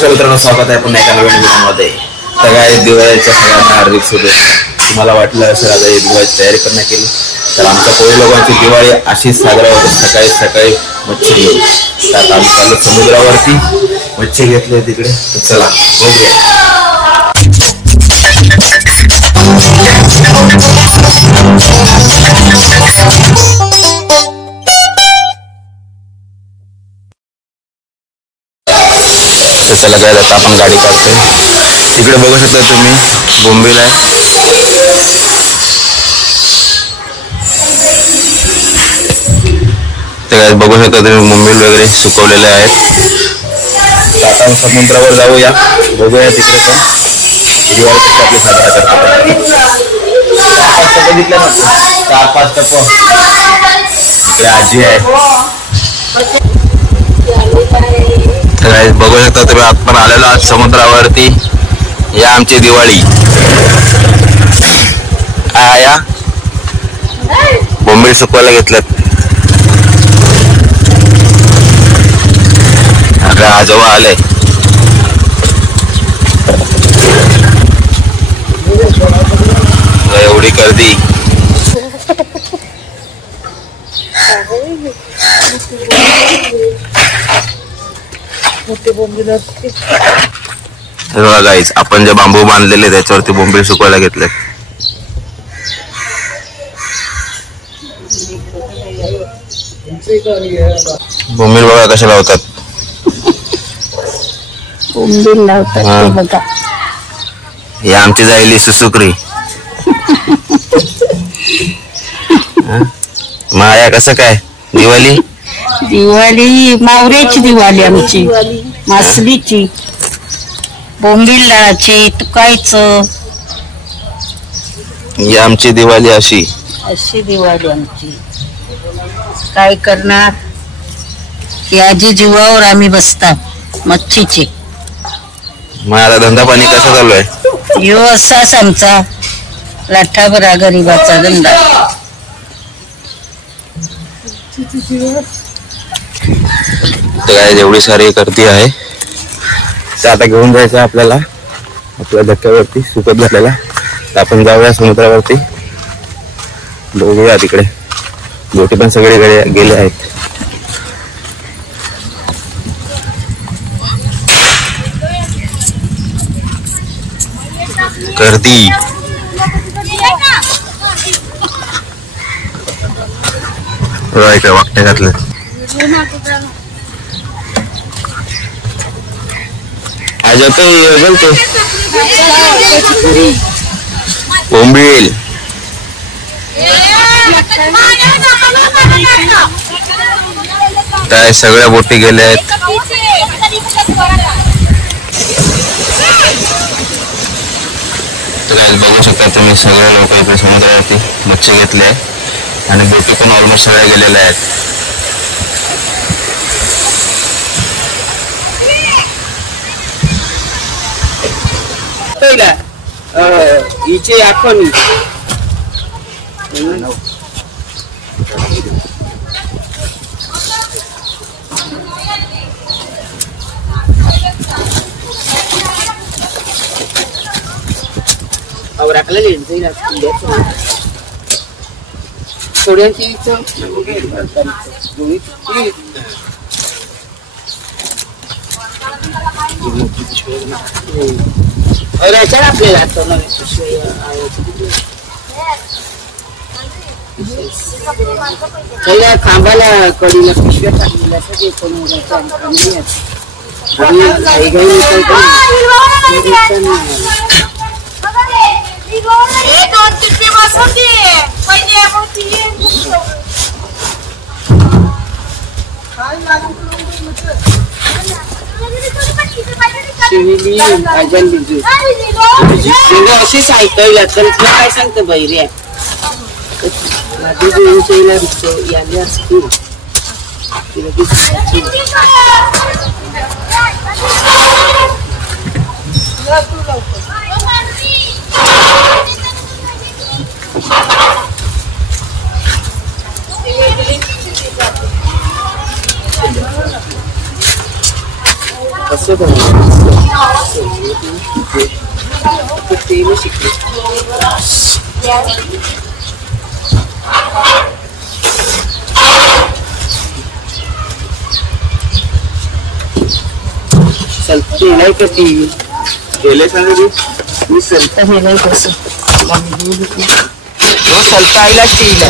नमस्कार मित्रांनो, स्वागत आहे पुन्हा एका नवीन व्हिडिओमध्ये. तर काय दिवाळीच्या सगळ्यांना हार्दिक शुभेच्छा. तुम्हाला वाटलं असेल आता दिवाळीची तयारी पण नाही केली, तर आमच्या कोळी लोकांची दिवाळी अशीच साजरा होते. सकाळी सकाळी मच्छी घेऊन त्यात आम्ही चाललो समुद्रावरती, मच्छी घेतली तिकडे. तर चला बघूया. चला काय आता आपण गाडी काढतोय. तिकडे बघू शकता तुम्ही बोंबील आहे. तर बघू शकता तुम्ही बोंबील वगैरे सुकवलेले आहेत. तर आता समुद्रावर जाऊया, बघूया तिकडे पण दिवाळी कशी आपली साजरा करतात. बघितलं ना 4-5 टप्प. इकडे आजी आहे. तर बघू शकता तुम्ही आपण आलेलो आहात समुद्रावरती. या आमची दिवाळी. या बोंबील सुकवायला घेतल्यात. आजोबा आले. एवढी गर्दी. बघा गाईज, आपण जे बांबू बांधलेले त्याच्यावरती बोंबील सुकवायला घेतले. बोंबील बघा कशा लावतात. बोंबील लावतात बघा. ही आमची जायली सुसुकरी. माया कसं काय दिवाळी? दिवाळी मावऱ्याची दिवाळी आमची, मासलीची. बोंबील लावायची, तुकायचं. ही आमची दिवाळी अशी दिवाळी आमची. काय करणार, याची जीवावर आम्ही बसता मच्छीचे. माझा धंदा पाणी कसा चालू आहे? यो असाच आमचा लाठाभरा गरीबाचा धंदा. काय एवढी सारी गर्दी आहे. ते आता घेऊन जायचं आपल्याला आपल्या धक्क्यावरती सुकत झालेला. तर आपण जाऊया समुद्रावरती, बघूया तिकडे. बोटी पण सगळे गेले आहेत. गर्दी. इकडे वाकट्या घातलं. आज बोलतो बोंबील. काय सगळ्या बोटी गेल्या आहेत. तर काय बघू शकता तुम्ही, सगळे लोक इकडे समुद्रावरती मच्छी घेतली आहे आणि बोटी पण ऑलमोस्ट सगळ्या गेलेल्या आहेत. हिचे आपण थोड्यांची आपल्याला खांबाला कडीला पिशव्या टाकलेल्या सगळे अशीच ऐकायला. तर तुला काय सांगतं बहिऱ्या याले असतील. कसं नाही कधी गेले सांगू मी सलता हे नाही कसं सलता आईला टीला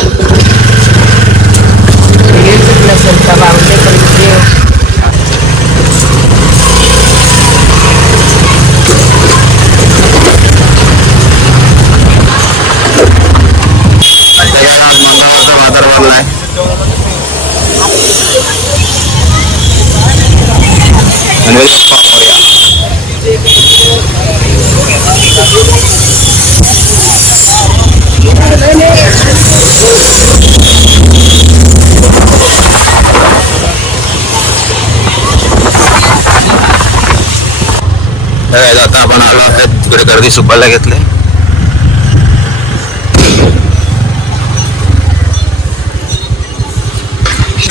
हे चुकलं सलता बावले पण बाजार भरलाय आता आपण आलो आहे तिकडे गर्दी सुपायला घेतले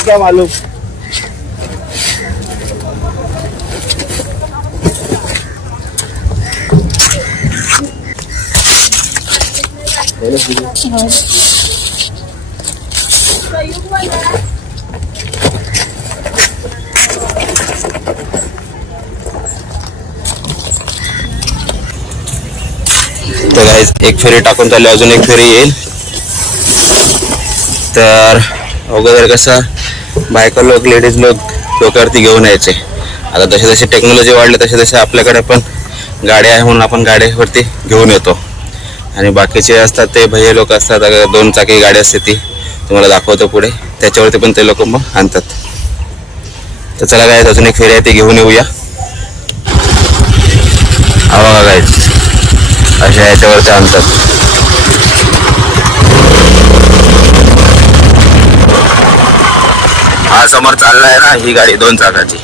क्या मालूम तर गाइस एक फेरी टाकून झाली अजून एक फेरी येईल तर अगोदर कसं बायका लोक लेडीज लोक डोक्यावरती घेऊन यायचे आता जसे जसे टेक्नॉलॉजी वाढले तसे तसे आपल्याकडे पण गाड्या आहे म्हणून आपण गाड्यावरती घेऊन येतो आणि बाकीचे असतात ते भैया लोक असतात 2 चाकी गाडी असते ती तुम्हाला दाखवतो पुढे त्याच्यावरती पण ते लोक मग आणतात तर चला गाइस अजून एक फेरी आहे ती घेऊन येऊया बघा गाइस अशा याच्यावरती आणतात हा समोर चाललाय ना ही गाडी 2 चाकाची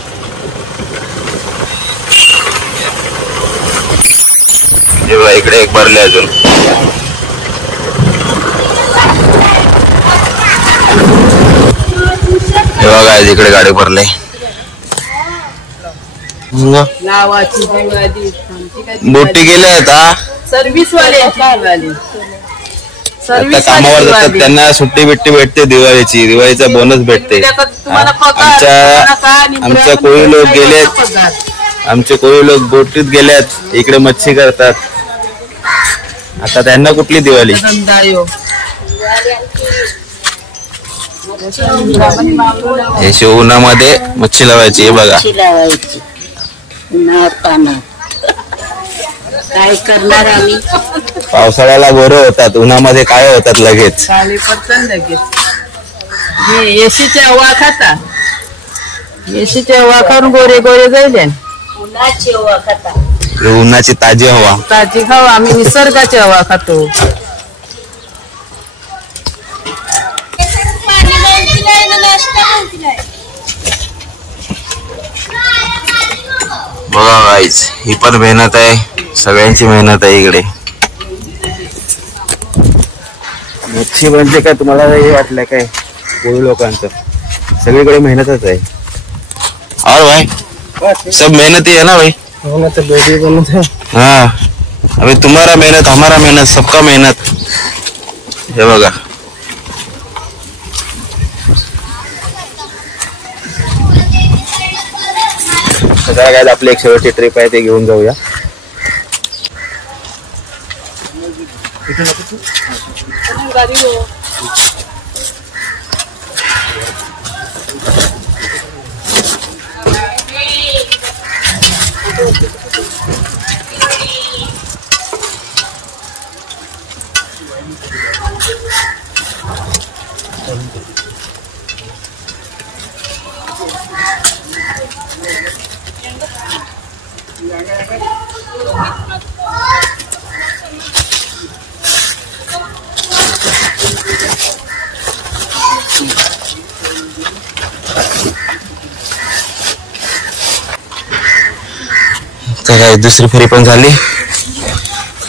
इकडे एक भरले अजून हे बघा इकडे गाडी भरले बोटी गेले आता सर्व्हिस वाले आता कामावर जातात त्यांना सुट्टी बिट्टी भेटते दिवाळीचा बोनस भेटते आमच्या कोळी लोक गेलेत आमचे कोळी लोक बोटीत गेल्यात इकडे मच्छी करतात आता त्यांना कुठली दिवाळी हे उन्हामध्ये मच्छी लावायची हे बघा काय करणार आम्ही पावसाळ्याला गोरे होतात उन्हामध्ये काय होतात लगेच एसीच्या हवा खाता एसीच्या हवा खाऊन गोरे गोरे जाईल उन्हाची हवा खाता उन्हाची ताजी हवा आम्ही निसर्गाची हवा खातो बघा गाइस ही पण मेहनत आहे सगळ्यांची मेहनत आहे इकडे मच्छी म्हणजे काय तुम्हाला हे वाटलं काय कोळी लोकांचं सगळीकडे मेहनतच आहे और भाई सब मेहनत ही है ना भाई हाँ अभी तुम्हारा मेहनत हमारा मेहनत सबका मेहनत हे बघा काय आपली एक शेवटची ट्रिप आहे ते घेऊन जाऊया तर दुसरी फेरी पण झाली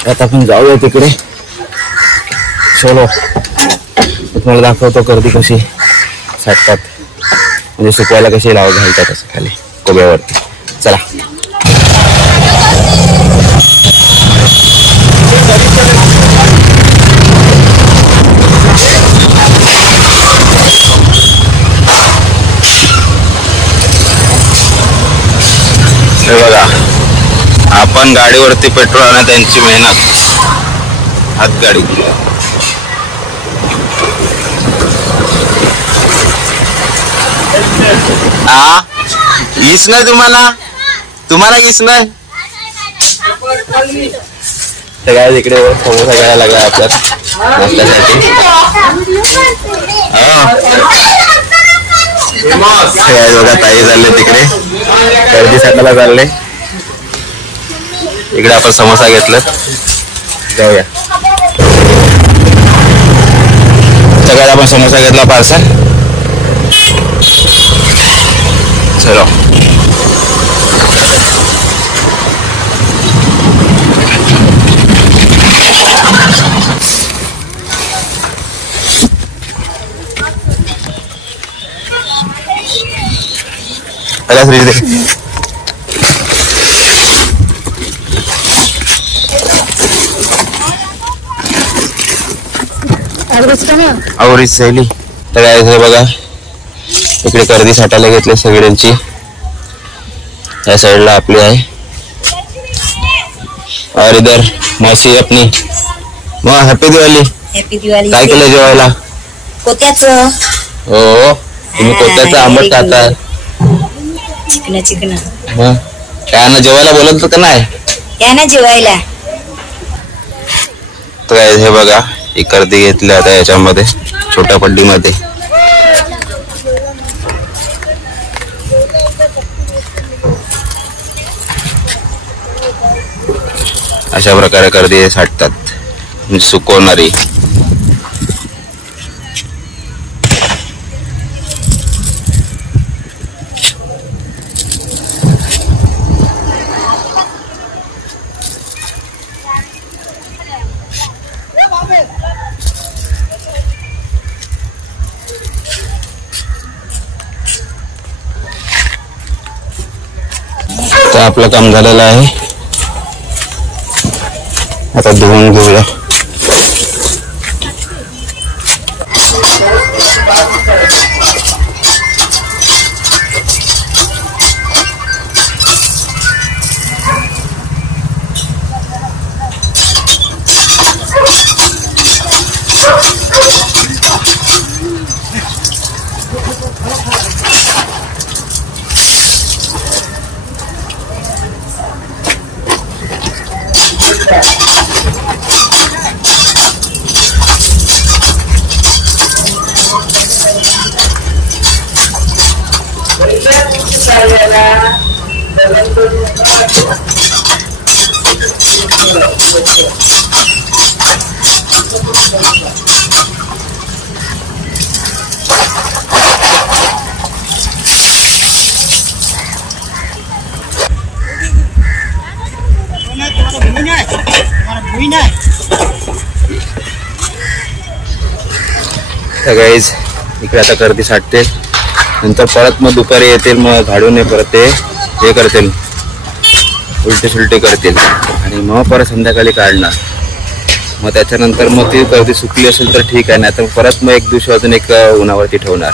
आता आपण जाऊया तिकडे चलो तुम्हाला दाखवतो गर्दी कशी साठतात म्हणजे सुकवायला कशी घालतात असं खाली कोब्यावरती चला हे बघा, आपण गाडीवरती पेट्रोल आणि त्यांची मेहनत, हातगाडी. हा, ईस नाही तुम्हाला ईस नाही. तर काय इकडे समोसा घ्यायला लागला आपल्यात नाश्त्यासाठी. बघा ताई चालले तिकडे गर्दीसाठीला चालले. इकडे आपण समोसा घेतलं, जाऊया. सगळ्यात आपण समोसा घेतला पार्सल. चलो फ्रीज दे. आवरीच सैली. तर काय हे बघा, इकडे गर्दी साठायला घेतले सगळ्यांची. या साइडला आपली आहे. और इधर मासी अपनी. मग हॅपी दिवाळी. हॅपी दिवाळी. काय केलं जेवायला? कोत्याचं. हो, तुम्ही कोत्याचं आंबट खाता. चिकन काय ना जेवायला बोलत का नाही? या ना जेवायला. तर हे बघा, ही गर्दी घेतली आता याच्यामध्ये छोट्या पड्डीमध्ये. अशा प्रकारे गर्दी साठतात, म्हणजे सुकवणारी. तर आपलं काम झालेलं आहे. आता धुवून घेऊया. गाईज इकडे आता गर्दी साठते. नंतर परत मग दुपारी येतील, मग झाडून परत ते हे करतील, उलटे सुलटे करतील आणि मग परत संध्याकाळी काढणार. मग त्याच्यानंतर मग ती गर्दी सुकली असेल तर ठीक आहे, नाही तर परत मग एक दिवशी अजून एक उन्हावरती ठेवणार.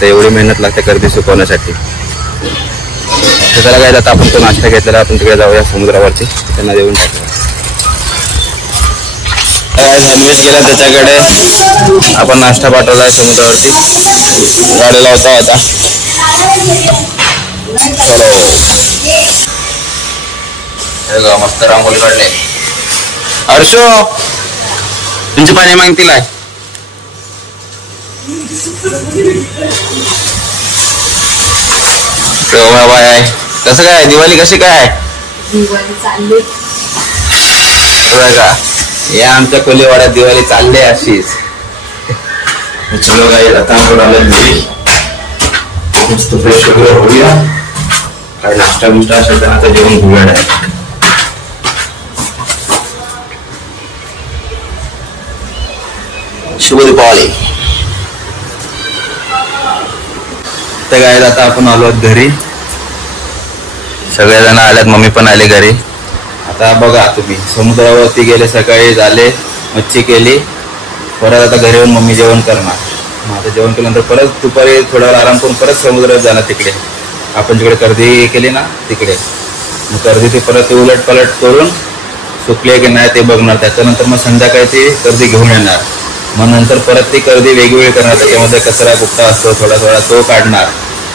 तर एवढी मेहनत लागते गर्दी सुकवण्यासाठी. तर त्याला काय आता आपण तो नाश्ता घेतलेला, आपण तिकडे जाऊया समुद्रावरती, त्यांना देऊन टाकूया. ऍडमिट केला त्याच्याकडे, आपण नाश्ता पाठवलाय समुद्रावरती. गाडीला होता आता. चलो मस्त रांगोळी काढले. हर्षो तुमची पाणी मागतील आहे. बाय आहे. कसं काय दिवाळी कशी काय? बघा या आमच्या कोलीवाड्यात दिवाळी चालले अशीच. चलो गाई आता आपण आलो घरी, मस्त फ्रेश वगैरे होऊया. काय नाश्ता बिष्टा असेल तर आता जेवण घेऊया डायरेक्ट. शुभ दीपावली. तर गाईज आता आपण आलो घरी, सगळेजण आल्यात, मम्मी पण आली घरी. आता बघा तुम्ही समुद्रावरती गेले सकाळी, झाले मच्छी केली, परत आता घरी येऊन मम्मी जेवण करणार. मग आता जेवण केल्यानंतर परत दुपारी थोडा वेळ आराम करून परत समुद्रात जाणार. तिकडे आपण जिकडे गर्दी केली ना तिकडे मग कर्दी ते परत ते उलट पलट करून सुकले की नाही ते बघणार. त्याच्यानंतर मग संध्याकाळी ती कर्दी घेऊन येणार. मग नंतर परत ती कर्दी वेगवेगळी करणार, त्याच्यामध्ये कचरा कुठला असतो थोडा थोडा तो काढणार.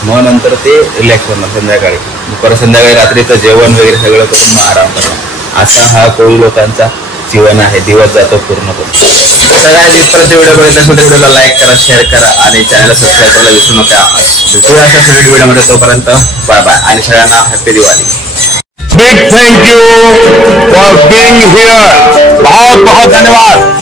मग नंतर ते रिलॅक्स करणार संध्याकाळी. परत संध्याकाळी रात्रीचं जेवण वगैरे सगळं करून मग आराम करणार. असा हा कोळी लोकांचा जीवन आहे. दिवस जातो पूर्ण करून. सगळ्या जिथपर्यंत व्हिडिओ बघितला असेल तर व्हिडिओला लाईक करा, शेअर करा आणि चॅनलला सबस्क्राईब करायला विसरू नका. भेटूया अशा सगळ्या व्हिडिओमध्ये. तोपर्यंत बाय बाय आणि सगळ्यांना happy Diwali. Big thank you for being here. बहुत बहुत धन्यवाद.